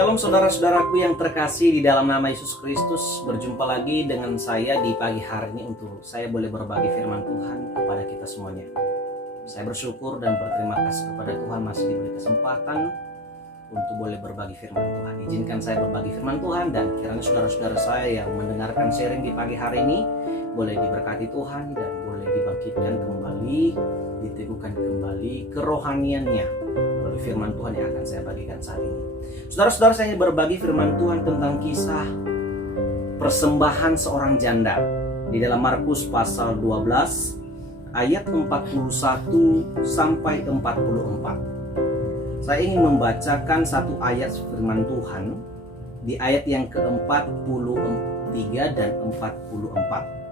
Shalom saudara-saudaraku yang terkasih di dalam nama Yesus Kristus. Berjumpa lagi dengan saya di pagi hari ini untuk saya boleh berbagi firman Tuhan kepada kita semuanya. Saya bersyukur dan berterima kasih kepada Tuhan masih diberi kesempatan untuk boleh berbagi firman Tuhan. Izinkan saya berbagi firman Tuhan dan kiranya saudara-saudara saya yang mendengarkan sharing di pagi hari ini boleh diberkati Tuhan dan boleh dibangkitkan kembali, diteguhkan kembali kerohaniannya melalui firman Tuhan yang akan saya bagikan saat ini. Saudara-saudara, saya ingin berbagi firman Tuhan tentang kisah persembahan seorang janda di dalam Markus pasal 12 ayat 41 sampai 44. Saya ingin membacakan satu ayat firman Tuhan di ayat yang ke-43 dan 44.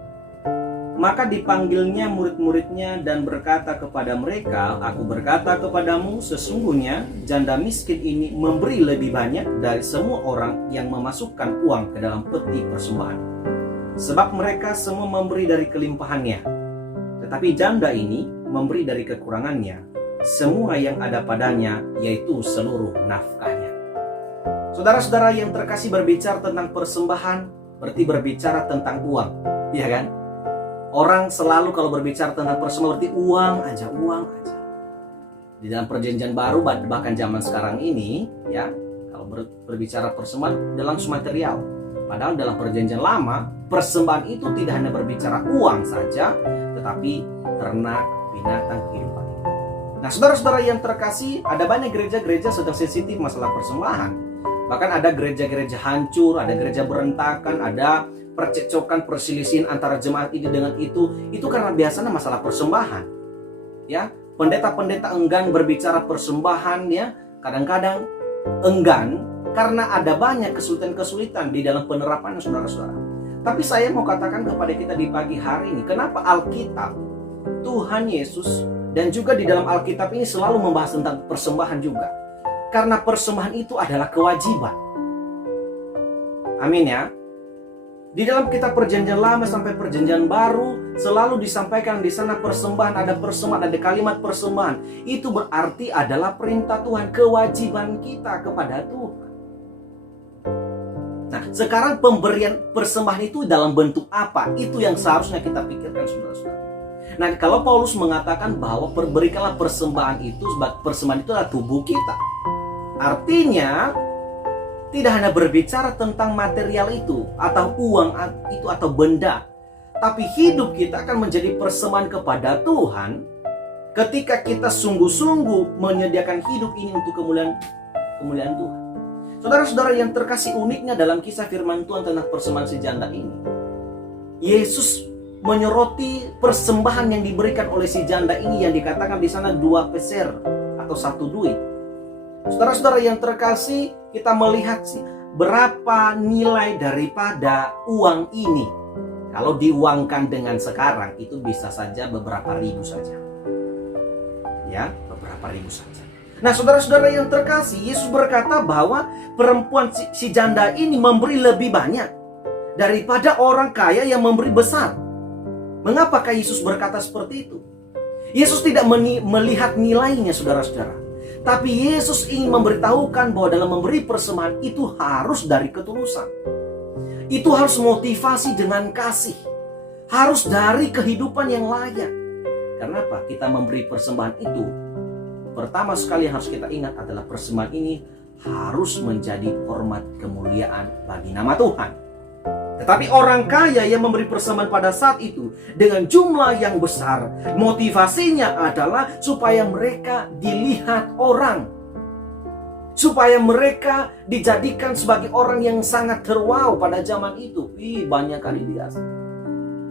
Maka dipanggilnya murid-muridnya dan berkata kepada mereka, "Aku berkata kepadamu, sesungguhnya janda miskin ini memberi lebih banyak dari semua orang yang memasukkan uang ke dalam peti persembahan. Sebab mereka semua memberi dari kelimpahannya. Tetapi janda ini memberi dari kekurangannya, semua yang ada padanya, yaitu seluruh nafkahnya." Saudara-saudara yang terkasih, berbicara tentang persembahan berarti berbicara tentang uang, ya kan? Orang selalu kalau berbicara tentang persembahan berarti uang aja. Di dalam perjanjian baru bahkan zaman sekarang ini, ya, kalau berbicara persembahan udah langsung material. Padahal dalam perjanjian lama, persembahan itu tidak hanya berbicara uang saja, tetapi ternak, binatang, kehidupan. Nah, saudara-saudara yang terkasih, ada banyak gereja-gereja sedang sensitif masalah persembahan. Bahkan ada gereja-gereja hancur, ada gereja berantakan, ada percekcokan, perselisihan antara jemaat ini dengan itu karena biasanya masalah persembahan. Ya, pendeta-pendeta enggan berbicara persembahan, ya, kadang-kadang enggan karena ada banyak kesulitan-kesulitan di dalam penerapan, saudara-saudara. Tapi saya mau katakan kepada kita di pagi hari ini, kenapa Alkitab, Tuhan Yesus, dan juga di dalam Alkitab ini selalu membahas tentang persembahan juga. Karena persembahan itu adalah kewajiban. Amin ya. Di dalam kitab perjanjian lama sampai perjanjian baru selalu disampaikan di sana persembahan, ada kalimat persembahan. Itu berarti adalah perintah Tuhan, kewajiban kita kepada Tuhan. Nah, sekarang pemberian persembahan itu dalam bentuk apa? Itu yang seharusnya kita pikirkan, saudara-saudara. Nah, kalau Paulus mengatakan bahwa berikanlah persembahan itu, sebab persembahan itu adalah tubuh kita. Artinya tidak hanya berbicara tentang material itu atau uang itu atau benda, tapi hidup kita akan menjadi persembahan kepada Tuhan ketika kita sungguh-sungguh menyediakan hidup ini untuk kemuliaan Tuhan. Saudara-saudara yang terkasih, uniknya dalam kisah firman Tuhan tentang persembahan si janda ini, Yesus menyoroti persembahan yang diberikan oleh si janda ini yang dikatakan di sana 2 peser atau 1 duit. Saudara-saudara yang terkasih, kita melihat berapa nilai daripada uang ini. Kalau diuangkan dengan sekarang itu bisa saja beberapa ribu saja. Ya, beberapa ribu saja. Nah, saudara-saudara yang terkasih, Yesus berkata bahwa perempuan si janda ini memberi lebih banyak daripada orang kaya yang memberi besar. Mengapakah Yesus berkata seperti itu? Yesus tidak melihat nilainya, saudara-saudara. Tapi Yesus ingin memberitahukan bahwa dalam memberi persembahan itu harus dari ketulusan. Itu harus motivasi dengan kasih. Harus dari kehidupan yang layak. Kenapa kita memberi persembahan itu? Pertama sekali yang harus kita ingat adalah persembahan ini harus menjadi hormat kemuliaan bagi nama Tuhan. Tetapi orang kaya yang memberi persembahan pada saat itu dengan jumlah yang besar, motivasinya adalah supaya mereka dilihat orang, supaya mereka dijadikan sebagai orang yang sangat terwow pada zaman itu. Banyak kali biasa.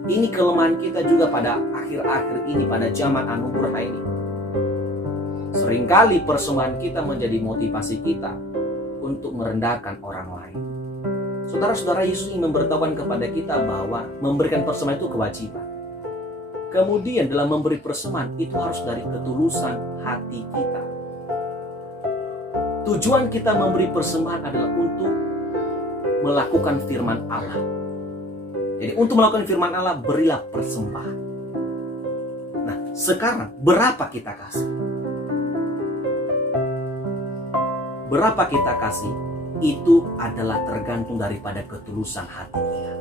Ini kelemahan kita juga pada akhir-akhir ini, pada zaman anugerah ini. Seringkali persembahan kita menjadi motivasi kita untuk merendahkan orang lain. Saudara-saudara, Yesus ingin memberitahukan kepada kita bahwa memberikan persembahan itu kewajiban. Kemudian dalam memberi persembahan itu harus dari ketulusan hati kita. Tujuan kita memberi persembahan adalah untuk melakukan firman Allah. Jadi untuk melakukan firman Allah, berilah persembahan. Nah, sekarang berapa kita kasih? Berapa kita kasih? itu adalah tergantung daripada ketulusan hati kita.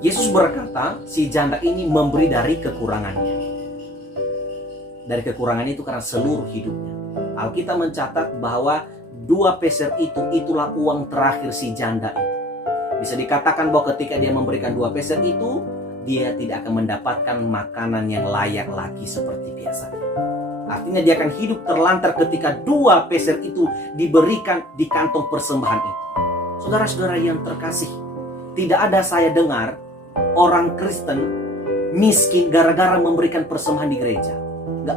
Yesus berkata, si janda ini memberi dari kekurangannya. Dari kekurangannya itu karena seluruh hidupnya. Alkitab mencatat bahwa 2 peser itulah uang terakhir si janda itu. Bisa dikatakan bahwa ketika dia memberikan 2 peser itu, dia tidak akan mendapatkan makanan yang layak lagi seperti biasa. Artinya dia akan hidup terlantar ketika 2 peser itu diberikan di kantong persembahan itu. Saudara-saudara yang terkasih, tidak ada saya dengar orang Kristen miskin gara-gara memberikan persembahan di gereja.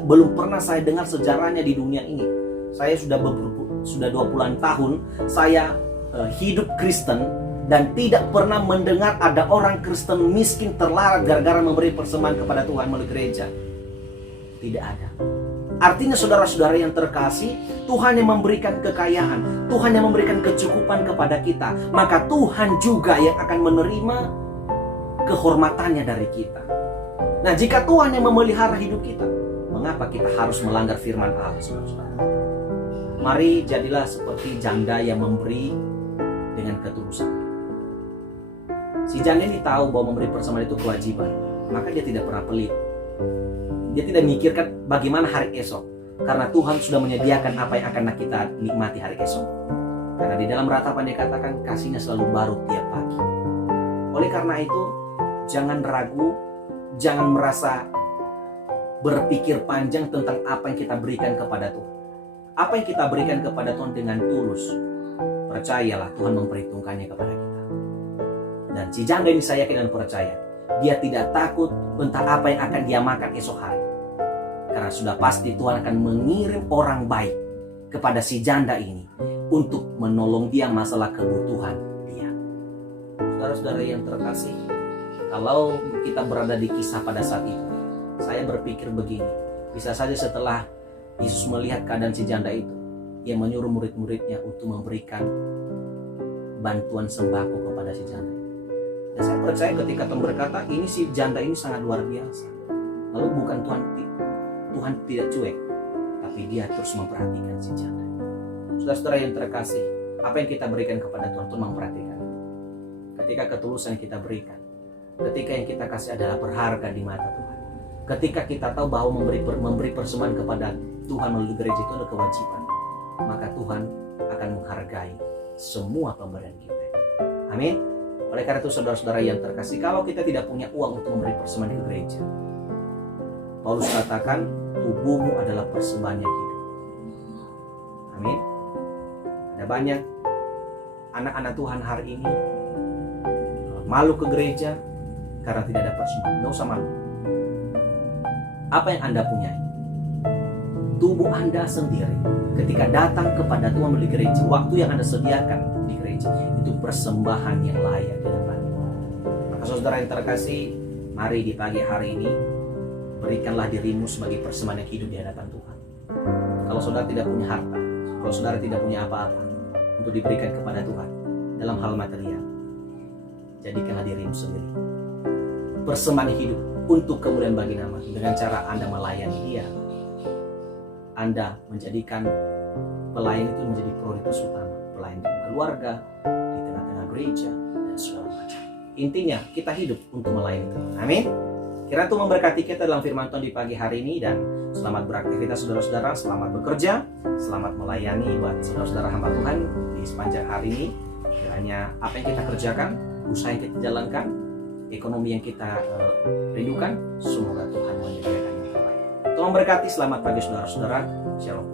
Belum pernah saya dengar sejarahnya di dunia ini. Saya sudah 20-an tahun saya hidup Kristen dan tidak pernah mendengar ada orang Kristen miskin terlarat gara-gara memberi persembahan kepada Tuhan melalui gereja. Tidak ada. Artinya saudara-saudara yang terkasih, Tuhan yang memberikan kekayaan, Tuhan yang memberikan kecukupan kepada kita, maka Tuhan juga yang akan menerima kehormatannya dari kita. Nah, jika Tuhan yang memelihara hidup kita, mengapa kita harus melanggar firman Allah, saudara-saudara? Mari jadilah seperti janda yang memberi dengan ketulusan. Si janda ini tahu bahwa memberi persembahan itu kewajiban, maka dia tidak pernah pelit. Dia tidak memikirkan bagaimana hari esok, karena Tuhan sudah menyediakan apa yang akan kita nikmati hari esok. Karena di dalam ratapan dikatakan kasihnya selalu baru tiap pagi. Oleh karena itu, jangan ragu, jangan merasa berpikir panjang tentang apa yang kita berikan kepada Tuhan. Apa yang kita berikan kepada Tuhan dengan tulus, percayalah Tuhan memperhitungkannya kepada kita. Dan si janda ini saya yakin dan percaya, dia tidak takut tentang apa yang akan dia makan esok hari. Karena sudah pasti Tuhan akan mengirim orang baik kepada si janda ini untuk menolong dia masalah kebutuhan dia. Saudara-saudara yang terkasih, kalau kita berada di kisah pada saat itu, saya berpikir begini, bisa saja setelah Yesus melihat keadaan si janda itu, ia menyuruh murid-muridnya untuk memberikan bantuan sembako kepada si janda. Dan saya percaya ketika Tuhan berkata, ini si janda ini sangat luar biasa. Lalu bukan Tuhan tidak cuek, tapi dia terus memperhatikan si janda. Saudara-saudara yang terkasih, apa yang kita berikan kepada Tuhan, Tuhan memperhatikan. Ketika ketulusan yang kita berikan, ketika yang kita kasih adalah berharga di mata Tuhan, ketika kita tahu bahwa memberi persembahan kepada Tuhan melalui gereja itu adalah kewajiban, maka Tuhan akan menghargai semua pemberian kita. Amin. Oleh karena itu saudara-saudara yang terkasih, kalau kita tidak punya uang untuk memberi persembahan ke gereja, Paulus katakan tubuhmu adalah persembahan yang hidup. Amin. Ada banyak anak-anak Tuhan hari ini malu ke gereja karena tidak dapat persembahan. Nggak usah malu. Apa yang Anda punya? Tubuh Anda sendiri ketika datang kepada Tuhan melalui gereja, waktu yang Anda sediakan di gereja itu persembahan yang layak di hadapan Tuhan. Maka saudara yang terkasih, mari di pagi hari ini berikanlah dirimu sebagai persembahan yang hidup di hadapan Tuhan. Kalau saudara tidak punya harta, kalau saudara tidak punya apa-apa untuk diberikan kepada Tuhan dalam hal material, jadikanlah dirimu sendiri persembahan hidup untuk kemuliaan bagi nama. Dengan cara Anda melayani Dia, Anda menjadikan pelayan itu menjadi prioritas utama. Pelayan di keluarga, di tengah-tengah gereja, dan segala macam. Intinya kita hidup untuk melayani Tuhan. Amin. Kiranya Tuhan memberkati kita dalam firman Tuhan di pagi hari ini, dan selamat beraktivitas saudara-saudara, selamat bekerja, selamat melayani buat saudara-saudara hamba Tuhan di sepanjang hari ini. Kiranya apa yang kita kerjakan, usaha yang kita jalankan, ekonomi yang kita rindukan, semoga Tuhan menyediakan yang terbaik. Tuhan memberkati, selamat pagi saudara-saudara. Shalom.